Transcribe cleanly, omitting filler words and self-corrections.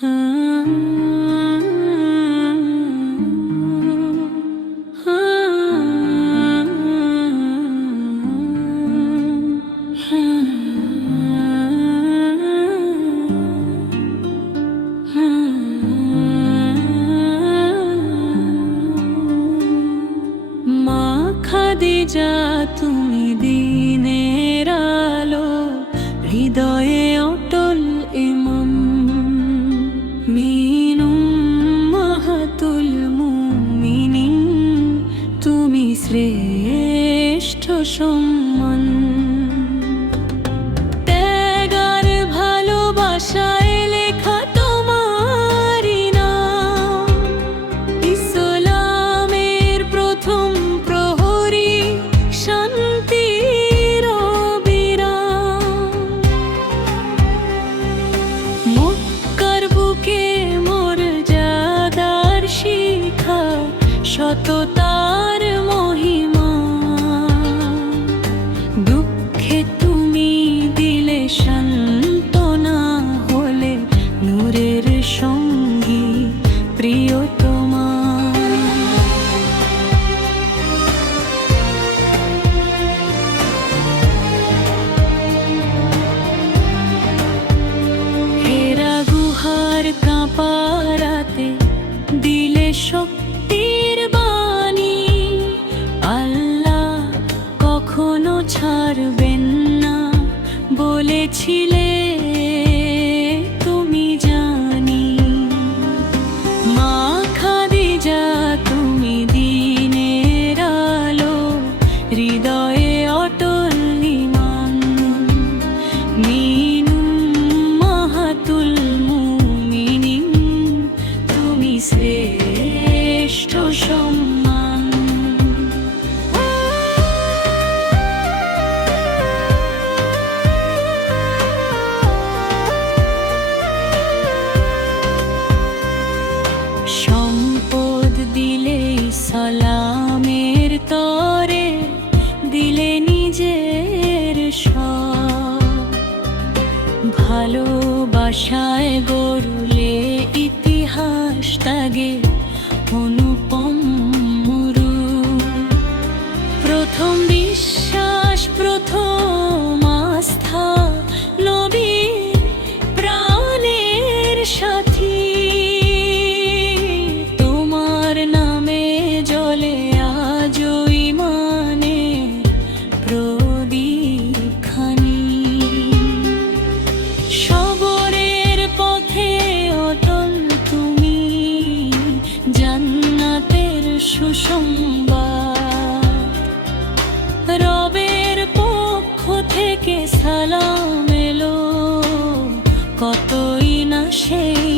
মা খাদিজা তুমি দিনের আলো, হৃদয়ে অটল ইমাম। মিন উম্মাহাতুল মুমিনিন, তুমি শ্রেষ্ঠ সম্মান। ত্যাগ আর ভালোবাসায় লেখা তোমারই নাম, ইসলামের প্রথম প্রহরী, শান্তির অবিরাম। মক্কার বুকে মর্যাদার শিখা, সততার মহিমা। দুঃখে তুমি দিলে সান্ত্বনা, হলে নূরের সঙ্গী প্রিয়তমা। হেরা গুহার কাঁপা রাতে দিলে শক্তির বাণী, আল্লাহ কখনো ছাড়বেন না বলেছিলে তুমি, জানি। মা খাদিজা তুমি দিনের আলো, হৃদয়ে অটল ইমান। মিন উম্মাহাতুল মুমিনিন, তুমি শ্রেষ্ঠ সম্মান। সম্পদ দিলে সালামের তরে, দিলে নিজের সব। ভালোবাসায় গড়লে ইতিহাস, ত্যাগে অনুপম রূপ। প্রথম বিশ্বাস, প্রথম আস্থা, নবীর প্রাণের সাথী। তোমার নামে জ্বলে আজও ঈমানের প্রদীপখানি। সবরের পথে অটল তুমি, জান্নাতের সুসংবাদ। রবের পক্ষ থেকে সালাম এলো, কতই না সেই